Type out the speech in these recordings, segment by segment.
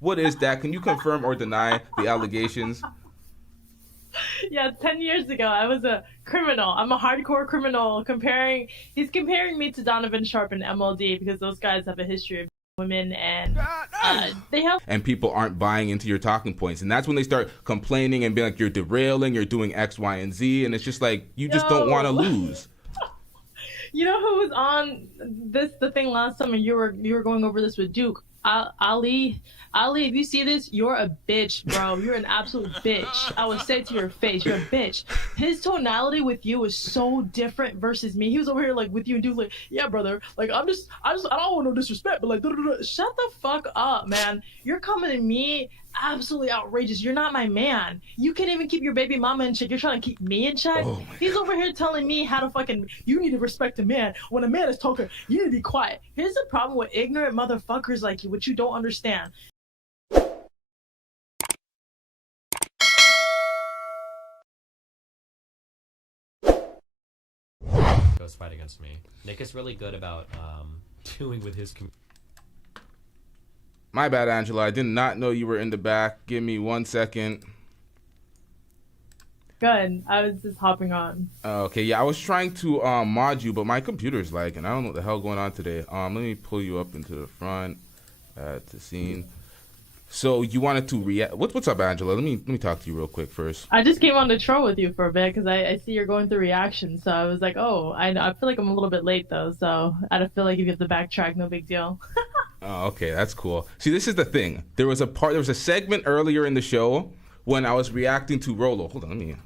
What is that? Can you confirm or deny the allegations? Yeah, 10 years ago, I was a criminal. I'm a hardcore criminal. He's comparing me to Donovan Sharp and MLD because those guys have a history of women and they have. And people aren't buying into your talking points. And that's when they start complaining and being like, you're derailing, you're doing X, Y, and Z. And it's just like, you just don't want to lose. You know who was on the thing last time, and you were going over this with Duke? Ali, if you see this, you're a bitch, bro. You're an absolute bitch. I would say to your face, you're a bitch. His tonality with you was so different versus me. He was over here like with you and Duke, like, yeah, brother. Like I don't want no disrespect, but like, shut the fuck up, man. You're coming at me absolutely outrageous. You're not my man. You can't even keep your baby mama in check. You're trying to keep me in check. Oh, he's over here telling me how to fucking, you need to respect a man. When a man is talking, you need to be quiet. Here's the problem with ignorant motherfuckers like you, which you don't understand. Ghost fight against me. Nick is really good about doing with his My bad, Angela. I did not know you were in the back. Give me 1 second. Good. I was just hopping on. Okay, yeah, I was trying to mod you, but my computer's lagging. I don't know what the hell going on today. Let me pull you up into the front, to scene. So you wanted to react. What's up, Angela? Let me talk to you real quick first. I just came on to troll with you for a bit because I see you're going through reactions. So I was like, oh, I feel like I'm a little bit late though. So I don't feel like if you have to backtrack, no big deal. Oh, okay, that's cool. See, this is the thing. There was a segment earlier in the show when I was reacting to Rollo. Hold on, let me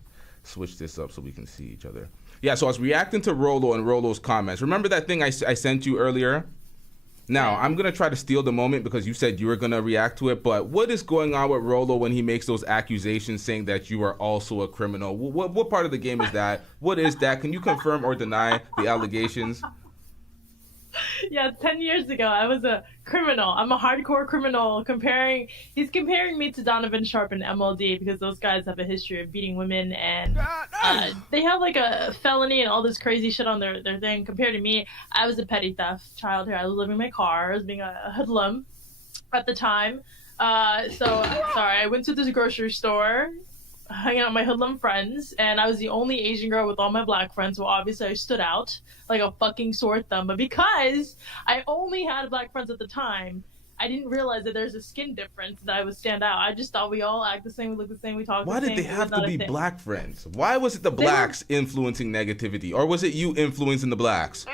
switch this up so we can see each other. Yeah, so I was reacting to Rollo and Rollo's comments. Remember that thing I sent you earlier? Now, I'm going to try to steal the moment because you said you were going to react to it, but what is going on with Rollo when he makes those accusations saying that you are also a criminal? What part of the game is that? What is that? Can you confirm or deny the allegations? Yeah, 10 years ago, I was a criminal. I'm a hardcore criminal. He's comparing me to Donovan Sharp and MLD because those guys have a history of beating women and they have like a felony and all this crazy shit on their thing. Compared to me, I was a petty theft child here. I was living in my car. I was being a hoodlum at the time. I went to this grocery store, hanging out with my hoodlum friends, and I was the only Asian girl with all my black friends, so obviously I stood out like a fucking sore thumb. But because I only had black friends at the time, I didn't realize that there's a skin difference that I would stand out. I just thought we all act the same, we look the same, we talk the same. Why did they have to be black friends? Why was it the blacks influencing negativity? Or was it you influencing the blacks?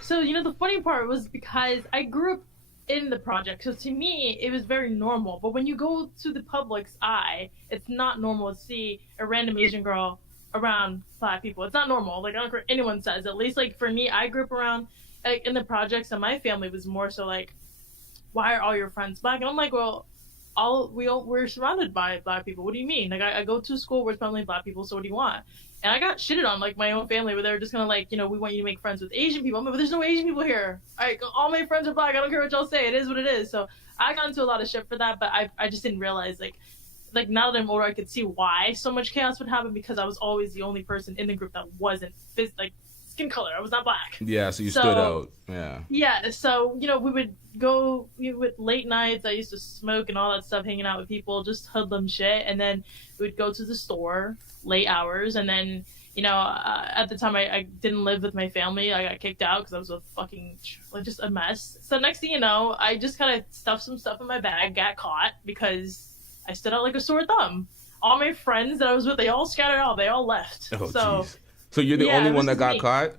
So, the funny part was because I grew up in the project, so to me it was very normal, but when you go to the public's eye, it's not normal to see a random Asian girl around black people. It's not normal. Like, I don't care what anyone says. At least, like, for me, I grew up around like in the projects, and my family was more so like, why are all your friends black? And I'm like, well, we're surrounded by black people. What do you mean? Like, I go to school where it's primarily black people, so what do you want? And I got shitted on, like, my own family, where they were just kind of like, we want you to make friends with Asian people. I'm like, but there's no Asian people here. All my friends are black. I don't care what y'all say. It is what it is. So I got into a lot of shit for that, but I just didn't realize, like now that I'm older, I could see why so much chaos would happen, because I was always the only person in the group that wasn't, skin color. I was not black. Yeah, so you stood out. Yeah. Yeah, so, we would late nights, I used to smoke and all that stuff, hanging out with people, just hoodlum shit, and then we would go to the store late hours, and then, at the time I didn't live with my family. I got kicked out because I was a fucking, just a mess. So next thing you know, I just kind of stuffed some stuff in my bag, got caught, because I stood out like a sore thumb. All my friends that I was with, they all scattered out, they all left. Oh, jeez. So you're the only one that got caught?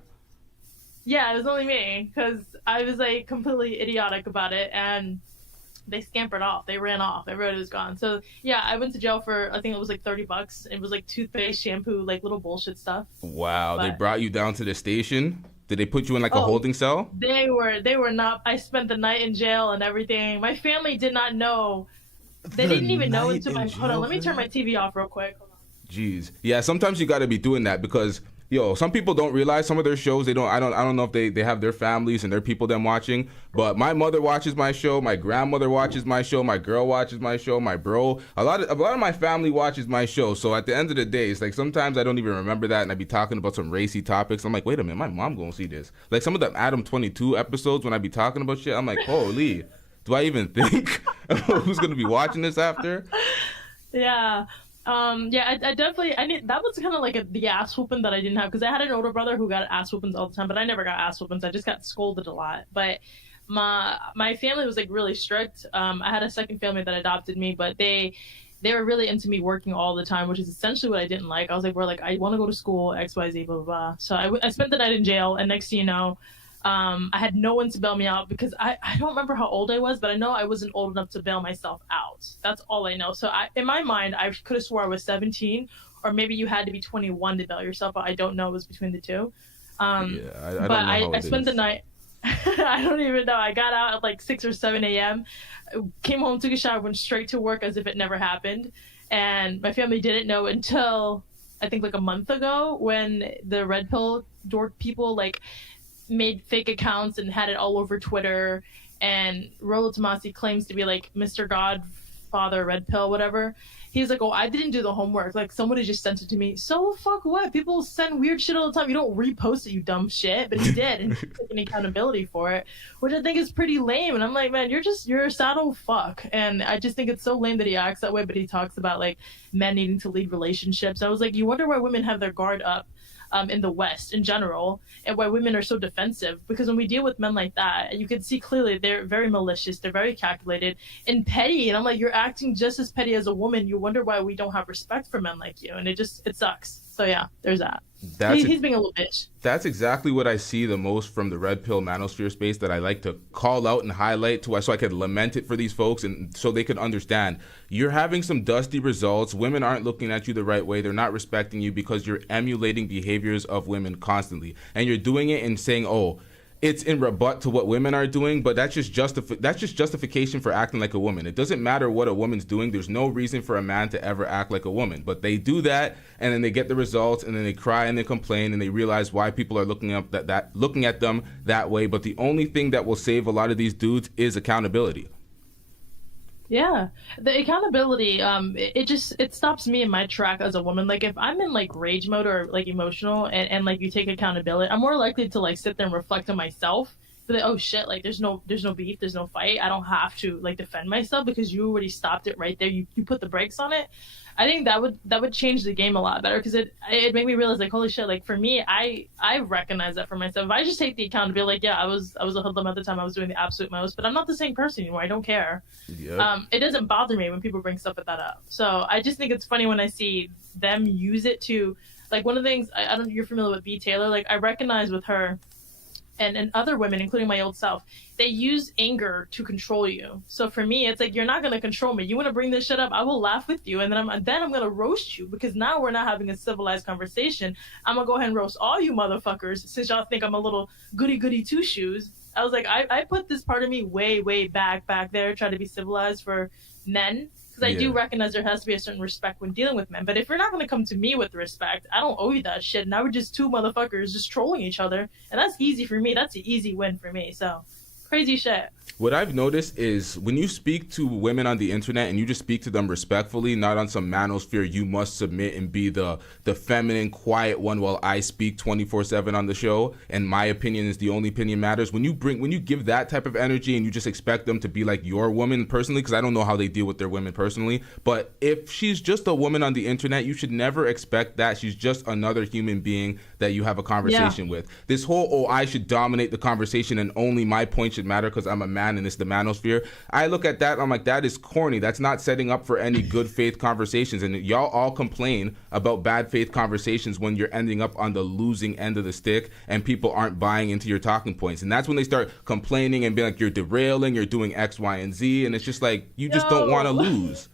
Yeah, it was only me, because I was like completely idiotic about it, and they scampered off. They ran off. Everybody was gone. So yeah, I went to jail for, I think it was like $30. It was like toothpaste, shampoo, like little bullshit stuff. Wow, they brought you down to the station? Did they put you in like a holding cell? They were not. I spent the night in jail and everything. My family did not know. They didn't even know until hold on, let me turn my TV off real quick. Hold on. Jeez. Yeah, sometimes you got to be doing that because some people don't realize some of their shows. I don't know if they have their families and their people them watching. But my mother watches my show. My grandmother watches my show. My girl watches my show. My bro. A lot of my family watches my show. So at the end of the day, it's like sometimes I don't even remember that, and I be talking about some racy topics. I'm like, wait a minute, my mom gonna see this. Like some of the Adam 22 episodes when I be talking about shit, I'm like, holy, do I even think? who's gonna be watching this after. Yeah. I definitely, that was kind of like the ass whooping that I didn't have, because I had an older brother who got ass whoopings all the time, but I never got ass whoopings. I just got scolded a lot. But my family was like really strict. I had a second family that adopted me, but they were really into me working all the time, which is essentially what I didn't like. I was like, we're like, I want to go to school, X, Y, Z, blah, blah, blah. So I spent the night in jail, and next thing you know, I had no one to bail me out, because I don't remember how old I was, but I know I wasn't old enough to bail myself out. That's all I know. So in my mind, I could have swore I was 17, or maybe you had to be 21 to bail yourself out. I don't know. It was between the two. I don't know how I spent the night. I don't even know. I got out at like 6 or 7 a.m., came home, took a shower, went straight to work as if it never happened. And my family didn't know until I think like a month ago, when the red pill dork people like made fake accounts and had it all over Twitter. And Rollo Tomassi claims to be like Mr. Godfather Red Pill, whatever. He's like, oh, I didn't do the homework. Like, somebody just sent it to me. So fuck what? People send weird shit all the time. You don't repost it, you dumb shit. But he did, and he's taking accountability for it, which I think is pretty lame. And I'm like, man, you're a sad old fuck. And I just think it's so lame that he acts that way. But he talks about like men needing to lead relationships. I was like, you wonder why women have their guard up in the West in general, and why women are so defensive. Because when we deal with men like that, you can see clearly they're very malicious, they're very calculated and petty. And I'm like, you're acting just as petty as a woman. You wonder why we don't have respect for men like you. And it sucks. So yeah, there's that. He's being a little bitch. That's exactly what I see the most from the red pill manosphere space, that I like to call out and highlight so I could lament it for these folks, and so they could understand. You're having some dusty results. Women aren't looking at you the right way. They're not respecting you because you're emulating behaviors of women constantly. And you're doing it and saying, oh, it's in rebut to what women are doing, but that's just justification for acting like a woman. It doesn't matter what a woman's doing. There's no reason for a man to ever act like a woman. But they do that, and then they get the results, and then they cry and they complain, and they realize why people are looking at them that way. But the only thing that will save a lot of these dudes is accountability. Yeah, the accountability, it stops me in my track as a woman. Like, if I'm in like rage mode or like emotional, and like you take accountability, I'm more likely to like sit there and reflect on myself. But like, oh shit, like there's no beef, there's no fight. I don't have to like defend myself because you already stopped it right there. You put the brakes on it. I think that would change the game a lot better, because it made me realize, like, holy shit, like for me, I recognize that for myself. If I just take the accountability, like, yeah, I was a hoodlum at the time, I was doing the absolute most, but I'm not the same person anymore. I don't care. Yep. It doesn't bother me when people bring stuff like that up. So I just think it's funny when I see them use it to, like, one of the things, I don't know if you're familiar with B. Taylor, like I recognize with her and other women, including my old self, they use anger to control you. So for me, it's like, you're not going to control me. You want to bring this shit up, I will laugh with you, and then I'm going to roast you, because now we're not having a civilized conversation. I'm going to go ahead and roast all you motherfuckers, since y'all think I'm a little goody two shoes. I was like, I put this part of me way back there, try to be civilized for men, because I do recognize there has to be a certain respect when dealing with men. But if you're not going to come to me with respect, I don't owe you that shit. Now we're just two motherfuckers just trolling each other, and that's easy for me. That's an easy win for me. So crazy shit. What I've noticed is when you speak to women on the internet and you just speak to them respectfully, not on some manosphere, you must submit and be the feminine, quiet one while I speak 24/7 on the show, and my opinion is the only opinion matters. When you give that type of energy and you just expect them to be like your woman personally, because I don't know how they deal with their women personally, but if she's just a woman on the internet, you should never expect that. She's just another human being that you have a conversation with. This whole, I should dominate the conversation and only my point should matter because I'm a man and it's the manosphere. I look at that, I'm like, that is corny. That's not setting up for any good faith conversations. And y'all all complain about bad faith conversations when you're ending up on the losing end of the stick and people aren't buying into your talking points. And that's when they start complaining and being like, you're derailing, you're doing X, Y, and Z. And it's just like, you just don't want to lose.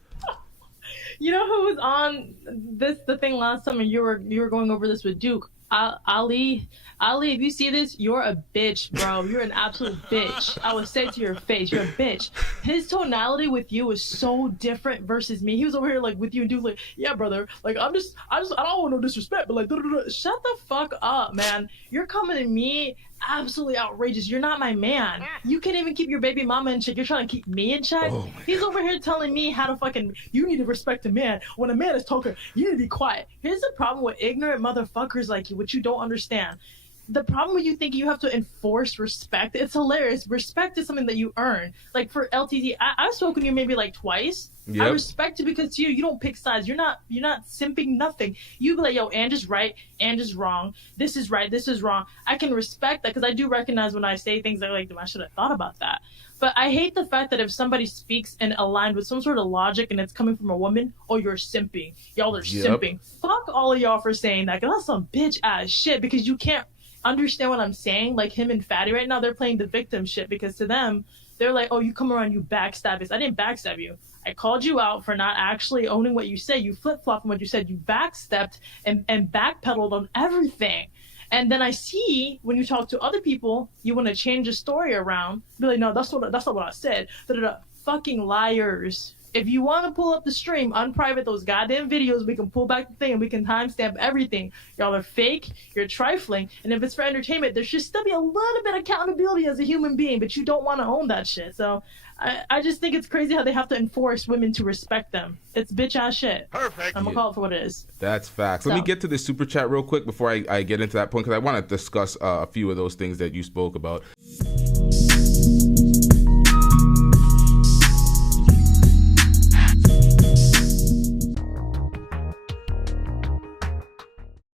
You know who was on the thing last time, and you were going over this with Duke? Ali, if you see this, you're a bitch, bro. You're an absolute bitch. I would say to your face, you're a bitch. His tonality with you is so different versus me. He was over here like with you and Duke, like, yeah, brother, like I don't want no disrespect, but like, shut the fuck up, man. You're coming at me absolutely outrageous. You're not my man. You can't even keep your baby mama in check. You're trying to keep me in check. Oh, he's over here telling me how to fucking, you need to respect a man. When a man is talking, you need to be quiet. Here's the problem with ignorant motherfuckers like you, which you don't understand. the problem with you thinking you have to enforce respect, it's hilarious. Respect is something that you earn. Like for LTT, I've spoken to you maybe like twice. Yep. I respect you because to you don't pick sides. You're not simping nothing. You be like, yo, and is right, and is wrong. This is right, this is wrong. I can respect that because I do recognize when I say things that like, I should have thought about that. But I hate the fact that if somebody speaks and aligned with some sort of logic and it's coming from a woman, oh, you're simping. Y'all are simping. Fuck all of y'all for saying that, because that's some bitch ass shit, because you can't understand what I'm saying. Like him and Fatty right now, they're playing the victim shit, because to them, they're like, oh, you come around, you backstab us. I didn't backstab you. I called you out for not actually owning what you said. You flip-flopped on what you said. You backstepped and backpedaled on everything. And then I see when you talk to other people, you want to change the story around. Be like, no, that's not what I said. Da-da-da. Fucking liars. If you want to pull up the stream, unprivate those goddamn videos, we can pull back the thing and we can timestamp everything. Y'all are fake, you're trifling, and if it's for entertainment, there should still be a little bit of accountability as a human being, but you don't want to own that shit. So I just think it's crazy how they have to enforce women to respect them. It's bitch ass shit. Perfect. I'm gonna call it for what it is. That's facts. Let me get to this super chat real quick before I get into that point, because I want to discuss a few of those things that you spoke about.